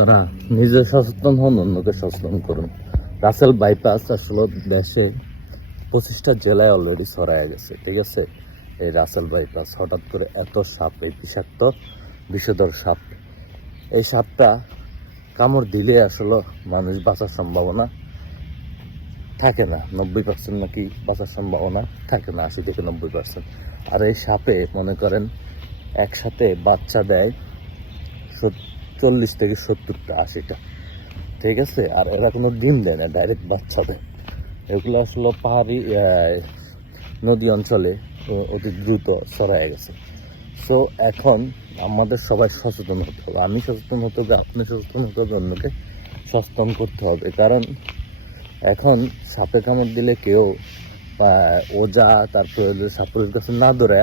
আপনারা নিজে সচেতন হন, অন্যকে সচেতন করুন। রাসেল বাইপাস আসলে দেশে পঁচিশটা জেলায় অলরেডি ছড়ায় গেছে, ঠিক আছে? এই রাসেল বাইপাস, হঠাৎ করে এত সাপ, এই বিষাক্ত, বিষধর সাপ। এই সাপটা কামড় দিলে আসলে মানুষ বাঁচার সম্ভাবনা থাকে না। নব্বই পার্সেন্ট নাকি বাঁচার সম্ভাবনা থাকে না, আশি থেকে নব্বই পার্সেন্ট আর এই সাপে, মনে করেন, একসাথে বাচ্চা দেয় চল্লিশ থেকে সত্তরটা আশিটা। ঠিক আছে? আর এরা কোনো ডিম দেয় না ডাইরেক্ট বাচ্চা দেয়। এগুলো আসলে পাহাড়ি নদী অঞ্চলে অতি দ্রুত ছড়ায় গেছে। সো এখন আমাদের সবাই সচেতন হতে হবে। আমি সচেতন হতে হবে, আপনি সচেতন হতে হবে, অন্যকে সচেতন করতে হবে। কারণ এখন সাপে কামড় দিলে কেউ ওজা, তারপরে সাপের কাছে না ধরে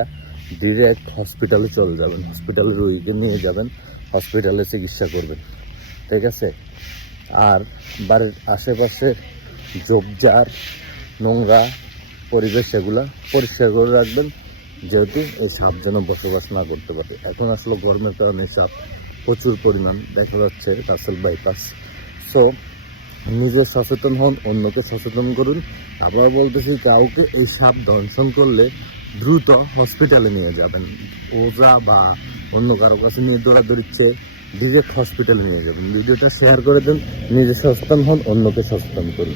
ডিরেক্ট হসপিটালে চলে যাবেন। হসপিটালে রোগীকে নিয়ে যাবেন। হসপিটালে চিকিৎসা করবেন, ঠিক আছে? আর বাড়ির আশেপাশে ঝোপঝাড়, নোংরা পরিবেশ এগুলো পরিষ্কার করে রাখবেন, যেহেতু এই সাপ যেন বসবাস না করতে পারে। এখন আসলে গরমের কারণে সাপ প্রচুর পরিমাণ দেখা যাচ্ছে, রাসেল বাইপাস। সো নিজে সচেতন হন, অন্যকে সচেতন করুন। আবার বলতেছি, কাউকে এই সাপ দংশন করলে দ্রুত হসপিটালে নিয়ে যাবেন। ওরা বা অন্য কারও কাছে নিয়ে দৌড়াদৌড়িচ্ছে ডিরেক্ট হসপিটালে নিয়ে যাবেন। ভিডিওটা শেয়ার করে দেন, নিজে সচেতন হন, অন্যকে সচেতন করুন।